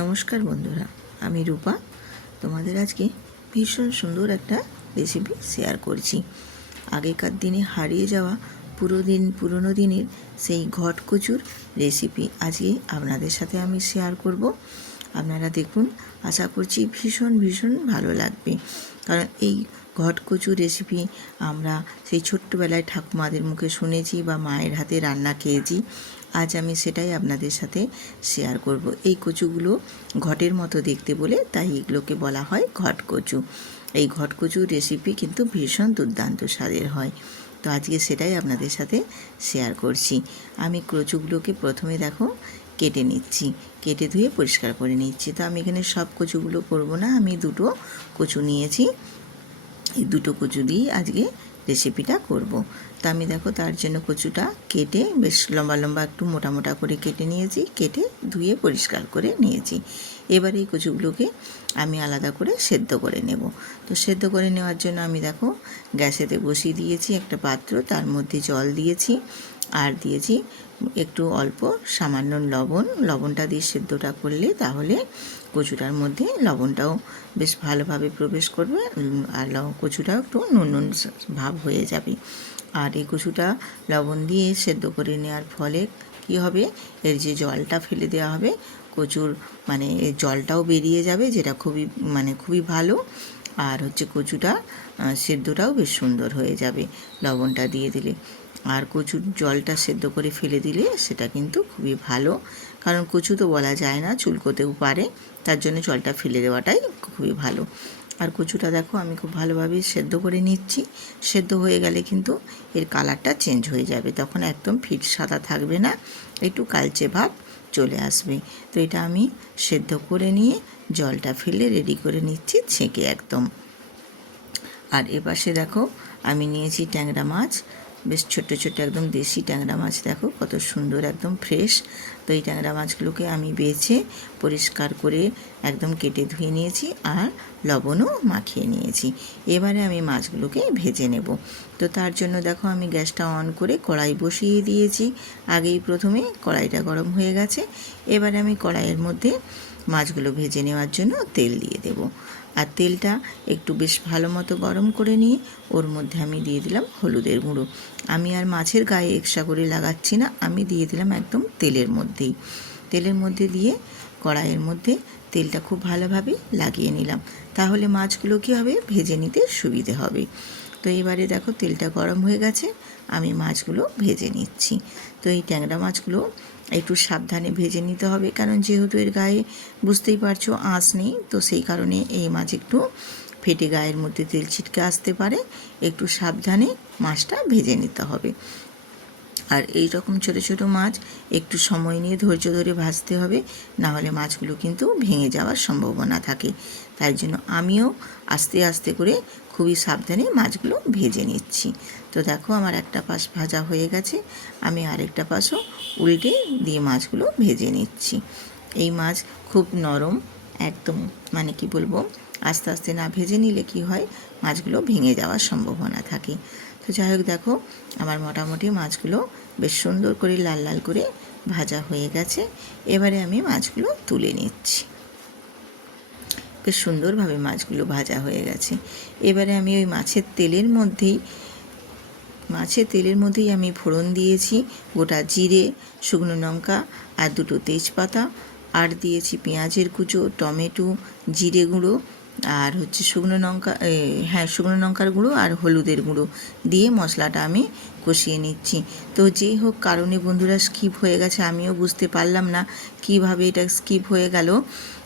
নমস্কার বন্ধুরা, আমি রূপা। তোমাদের আজকে ভীষণ সুন্দর একটা রেসিপি শেয়ার করছি। আগেকার দিনে হারিয়ে যাওয়া পুরনো দিনের সেই ঘটকচুর রেসিপি আজকে আপনাদের সাথে আমি শেয়ার করব। আপনারা দেখুন, আশা করছি ভীষণ ভালো লাগবে। কারণ এই ঘটকচুর রেসিপি আমরা সেই ছোট্টবেলায় ঠাকুমাদের মুখে শুনেছি বা মায়ের হাতে রান্না খেয়েছি। আজ আমি সেটাই আপনাদের সাথে শেয়ার করব। এই কচুগুলো ঘটের মতো দেখতে বলে তাই এগুলোকে বলা হয় ঘটকচু। এই ঘটকচুর রেসিপি কিন্তু ভীষণ দুর্দান্ত স্বাদের হয়। তো আজকে সেটাই আপনাদের সাথে শেয়ার করছি। আমি কচুগুলোকে প্রথমে দেখো কেটে নিচ্ছি, কেটে ধুয়ে পরিষ্কার করে নিচ্ছি। তো আমি এখানে সব কচুগুলো করব না, আমি দুটো কচু নিয়েছি। এই দুটো কচু দিয়ে আজকে রেসিপিটা করব। তো আমি দেখো তার জন্য কচুটা কেটে বেশ লম্বা একটু মোটা করে কেটে নিয়েছি, কেটে ধুয়ে পরিষ্কার করে নিয়েছি। এবার এই কচুগুলোকে আমি আলাদা করে সেদ্ধ করে নেব। তো সেদ্ধ করে নেওয়ার জন্য আমি দেখো গ্যাসেতে বসিয়ে দিয়েছি একটা পাত্র, তার মধ্যে জল দিয়েছি আর দিয়েছি একটু অল্প সামান্য লবণটা দিয়ে সেদ্ধটা করলে তাহলে কচুটার মধ্যে লবণটাও বেশ ভালোভাবে প্রবেশ করবে আর কচুটাও একটু নুন ভাব হয়ে যাবে। আর এই কচুটা লবণ দিয়ে সেদ্ধ করে নেওয়ার ফলে কী হবে, এর যে জলটা ফেলে দেওয়া হবে কচুর এর জলটাও বেরিয়ে যাবে, যেটা খুবই ভালো। আর কচুটা সেদ্ধটাও বেশ সুন্দর হয়ে যাবে লবণটা দিয়ে দিলে। আর কচুর জলটা সেদ্ধ করে ফেলে দিলে সেটা কিন্তু খুবই ভালো, কারণ কচু তো বলা যায় না, চুলকোতেও পারে, তার জন্য জলটা ফেলে দেওয়াটাই খুবই ভালো। আর কচুটা দেখো আমি খুব ভালোভাবে সেদ্ধ করে নিচ্ছি। সেদ্ধ হয়ে গেলে কিন্তু এর কালারটা চেঞ্জ হয়ে যাবে, তখন একদম ফিট সাদা থাকবে না, একটু কালচে ভাব চলে আসবে। তো এটা আমি সেদ্ধ করে নিয়ে জলটা ফেলে রেডি করে নিচ্ছি ছেঁকে একদম। আর এপাশে দেখো আমি নিয়েছি ট্যাংরা মাছ, বেশ ছোট্ট একদম দেশি ট্যাংরা মাছ, দেখো কত সুন্দর একদম ফ্রেশ। তো এই ট্যাংরা মাছগুলোকে আমি বেছে পরিষ্কার করে একদম কেটে ধুয়ে নিয়েছি আর লবণও মাখিয়ে নিয়েছি। এবারে আমি মাছগুলোকে ভেজে নেব। তো তার জন্য দেখো আমি গ্যাসটা অন করে কড়াই বসিয়ে দিয়েছি। আগেই প্রথমে কড়াইটা গরম হয়ে গেছে। এবারে আমি কড়াইয়ের মধ্যে মাছগুলো ভেজে নেওয়ার জন্য তেল দিয়ে দেব। আর তেলটা একটু বেশ ভালো মতো গরম করে নিয়ে ওর মধ্যে আমি দিয়ে দিলাম হলুদের গুঁড়ো। আমি আর মাছের গায়ে এক্সট্রা করে লাগাচ্ছি না, আমি দিয়ে দিলাম একদম তেলের মধ্যেই। তেলের মধ্যে দিয়ে কড়াইয়ের মধ্যে তেলটা খুব ভালোভাবে লাগিয়ে নিলাম, তাহলে মাছগুলো কী হবে, ভেজে নিতে সুবিধে হবে। তো এবারে দেখো তেলটা গরম হয়ে গেছে, আমি মাছগুলো ভেজে নিচ্ছি। তো এই ট্যাংরা মাছগুলো একটু সাবধানে ভেজে নিতে হবে, কারণ যেহেতু এর গায়ে বুঝতেই পারছো আঁশ নেই, তো সেই কারণে এই মাছ একটু ফেটে গায়ের মধ্যে তেল ছিটকে আসতে পারে। একটু সাবধানে মাছটা ভেজে নিতে হবে। আর এই রকম ছোট মাছ একটু সময় নিয়ে ধৈর্য ধরে ভাজতে হবে, না হলে মাছগুলো কিন্তু ভেঙে যাওয়ার সম্ভাবনা থাকে। তাই জন্য আমিও আস্তে করে খুবই সাবধানে মাছগুলো ভেজে নিচ্ছি। তো দেখো আমার একটা পাশ ভাজা হয়ে গেছে, আমি আরেকটা পাশও উল্টে দিয়ে মাছগুলো ভেজে নিচ্ছি। এই মাছ খুব নরম, একদম কি বলবো, আস্তে না ভেজে নিলে কি হয়, মাছগুলো ভেঙে যাওয়ার সম্ভাবনা থাকে। তো যাই হোক, দেখো আমার মোটামুটি মাছগুলো বেশ সুন্দর করে লাল করে ভাজা হয়ে গেছে। এবারে আমি মাছগুলো তুলে নিচ্ছি। বেশ সুন্দরভাবে মাছগুলো ভাজা হয়ে গেছে। এবারে আমি ওই মাছের তেলের মধ্যেই আমি ফোড়ন দিয়েছি গোটা জিরে, শুকনো লঙ্কা আর দুটো তেজপাতা, আর দিয়েছি পেঁয়াজের কুচো, টমেটো, জিরে গুঁড়ো আর শুকনো লঙ্কার গুঁড়ো আর হলুদের গুঁড়ো দিয়ে মশলাটা আমি কষিয়ে নিচ্ছি। তো যেই হোক কারণে বন্ধুরা স্কিপ হয়ে গেছে, আমিও বুঝতে পারলাম না কিভাবে এটা স্কিপ হয়ে গেল।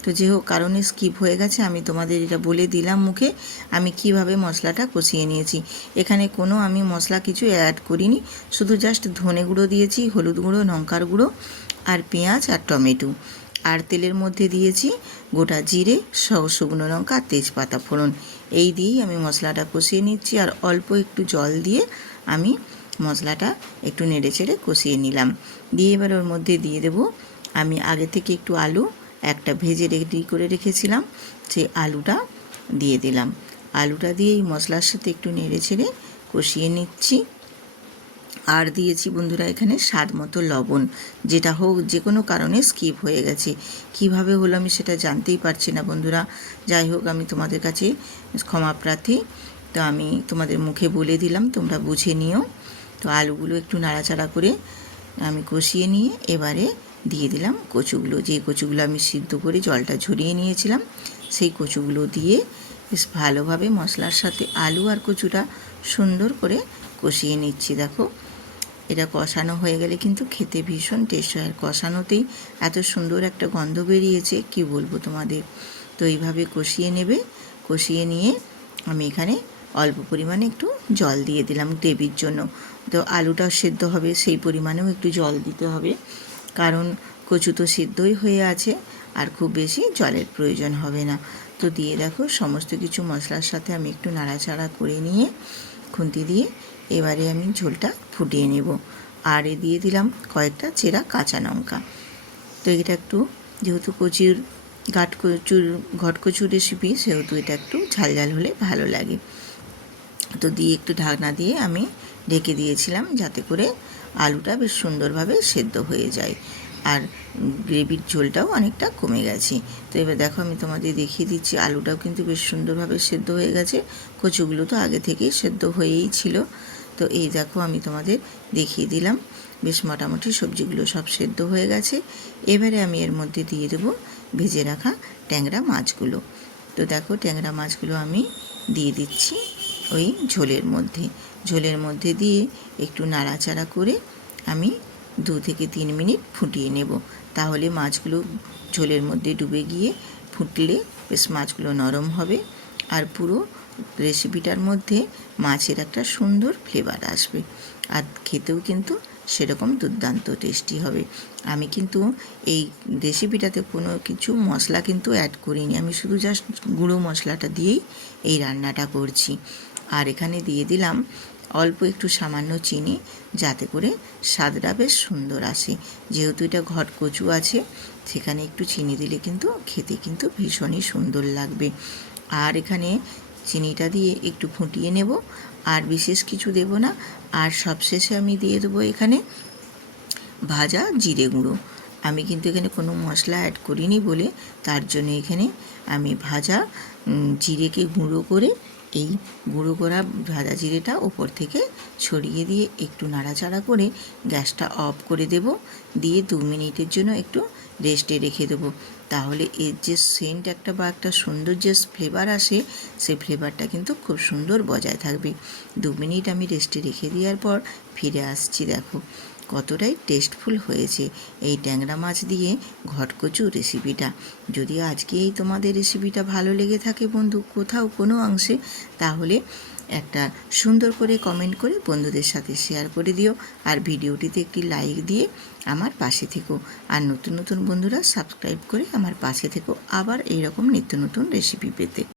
তো যে হোক কারণে স্কিপ হয়ে গেছে, আমি তোমাদের এটা বলে দিলাম মুখে আমি কিভাবে মশলাটা কষিয়ে নিয়েছি। এখানে কোনো আমি মশলা কিছু অ্যাড করিনি, শুধু জাস্ট ধনে গুঁড়ো দিয়েছি, হলুদ গুঁড়ো, লঙ্কার গুঁড়ো আর পেঁয়াজ আর টমেটো। আর তেলের মধ্যে দিয়েছি গোটা জিরে, শুকনো লঙ্কা, তেজপাতা ফোড়ন। এই দিয়েই আমি মশলাটা কষিয়ে নিচ্ছি। আর অল্প একটু জল দিয়ে আমি মশলাটা একটু নেড়েচেড়ে কষিয়ে নিলাম। দিয়ে এবার ওর মধ্যে দিয়ে দেব আমি আগে থেকে একটু আলু একটা ভেজে রেডি করে রেখেছিলাম, সেই আলুটা দিয়ে দিলাম। আলুটা দিয়ে এই মশলার সাথে একটু নেড়েচেড়ে কষিয়ে নিচ্ছি। আর দিয়েছি বন্ধুরা এখানে স্বাদ মতো লবণ, যেটা হোক যে কোনো কারণে স্কিপ হয়ে গেছে। কিভাবে হলো আমি সেটা জানতেই পারছি না বন্ধুরা। যাই হোক, আমি তোমাদের কাছে ক্ষমা প্রার্থী। তো আমি তোমাদের মুখে বলে দিলাম, তোমরা বুঝে নিও। তো আলুগুলো একটু নাড়াচাড়া করে আমি কষিয়ে নিয়ে এবারে দিয়ে দিলাম কচুগুলো, যে কচুগুলো আমি সিদ্ধ করে জলটা ঝরিয়ে নিয়েছিলাম, সেই কচুগুলো দিয়ে বেশ ভালোভাবে মশলার সাথে আলু আর কচুটা সুন্দর করে কষিয়ে নিচ্ছি। দেখো, এটা কষানো হয়ে গেলে কিন্তু খেতে ভীষণ টেস্ট হয়। আর কষানোতেই এত সুন্দর একটা গন্ধ বেরিয়েছে, কি বলবো তোমাদের। তো এইভাবে কষিয়ে নেবে। কষিয়ে নিয়ে আমি এখানে অল্প পরিমাণে একটু জল দিয়ে দিলাম গ্রেভির জন্য। তো আলুটাও সেদ্ধ হবে, সেই পরিমাণেও একটু জল দিতে হবে, কারণ কচু তো সিদ্ধই হয়ে আছে, আর খুব বেশি জলের প্রয়োজন হবে না। তো দিয়ে দেখো, সমস্ত কিছু মশলার সাথে আমি একটু নাড়াচাড়া করে নিয়ে খুন্তি দিয়ে এবারে আমি ঝোলটা ফুটিয়ে নেব। আর দিয়ে দিলাম কয়েকটা চেরা কাঁচা লঙ্কা। তো এটা একটু, যেহেতু ঘটকচুর রেসিপি, সেহেতু এটা একটু ঝাল ঝাল হলে ভালো লাগে। তো দিয়ে একটু ঢাকনা দিয়ে আমি ঢেকে দিয়েছিলাম, যাতে করে আলুটা বেশ সুন্দরভাবে সেদ্ধ হয়ে যায়, আর গ্রেভির ঝোলটাও অনেকটা কমে গেছে। তো এবার দেখো, আমি তোমাদের দেখিয়ে দিচ্ছি, আলুটাও কিন্তু বেশ সুন্দরভাবে সেদ্ধ হয়ে গেছে। কচুগুলো তো আগে থেকেই সেদ্ধ হয়েই ছিল। তো এই দেখো, আমি তোমাদের দেখিয়ে দিলাম, বেশ মোটামুটি সবজিগুলো সব সেদ্ধ হয়ে গেছে। এবারে আমি এর মধ্যে দিয়ে দেবো ভেজে রাখা ট্যাংরা মাছগুলো। তো দেখো, ট্যাংরা মাছগুলো আমি দিয়ে দিচ্ছি ওই ঝোলের মধ্যে দিয়ে একটু নাড়াচাড়া করে আমি 2 থেকে 3 মিনিট ফুটিয়ে নেব। তাহলে মাছগুলো ঝোলের মধ্যে ডুবে গিয়ে ফুটলে বেশ মাছগুলো নরম হবে, আর পুরো রেসিপিটার মধ্যে মাছের একটা সুন্দর ফ্লেভার আসবে, আর খেতেও কিন্তু সেরকম দুর্দান্ত টেস্টি হবে। আমি কিন্তু এই রেসিপিটাতে কোনো কিছু মশলা কিন্তু অ্যাড করিনি, আমি শুধু জাস্ট গুঁড়ো মশলাটা দিয়েই এই রান্নাটা করছি। আর এখানে দিয়ে দিলাম অল্প একটু সামান্য চিনি, যাতে করে স্বাদটা বেশ সুন্দর আসে। যেহেতু এটা ঘটকচু আছে, সেখানে একটু চিনি দিলে কিন্তু খেতে কিন্তু ভীষণই সুন্দর লাগবে। আর এখানে চিনিটা দিয়ে একটু ফুটিয়ে নেব, আর বিশেষ কিছু দেব না। আর সবশেষে আমি দিয়ে দেবো এখানে ভাজা জিরে গুঁড়ো। আমি কিন্তু এখানে কোনো মশলা অ্যাড করিনি বলে, তার জন্য এখানে আমি ভাজা জিরেকে গুঁড়ো করে, এই গুঁড়ো করা ভাজা জিরেটা ওপর থেকে ছড়িয়ে দিয়ে একটু নাড়াচাড়া করে গ্যাসটা অফ করে দেব। দিয়ে 2 মিনিটের জন্য একটু রেস্টে রেখে দেবো। তাহলে এর যে সেন্ট একটা বা একটা সুন্দর যে ফ্লেভার আসে, সেই ফ্লেভারটা কিন্তু খুব সুন্দর বজায় থাকবে। 2 মিনিট আমি রেস্টে রেখে দেওয়ার পর ফিরে আসছি। দেখো কতটাই টেস্টফুল হয়েছে এই ট্যাংরা মাছ দিয়ে ঘটকচু রেসিপিটা। যদি আজকে এই তোমাদের রেসিপিটা ভালো লেগে থাকে বন্ধু, কোথাও কোনো অংশে, তাহলে একটা সুন্দর করে কমেন্ট করে বন্ধুদের সাথে শেয়ার করে দিও, আর ভিডিওটিতে একটি লাইক দিয়ে আমার পাশে থেকো। আর নতুন নতুন বন্ধুরা সাবস্ক্রাইব করে আমার পাশে থেকো, আবার এইরকম নিত্য নতুন রেসিপি পেতে।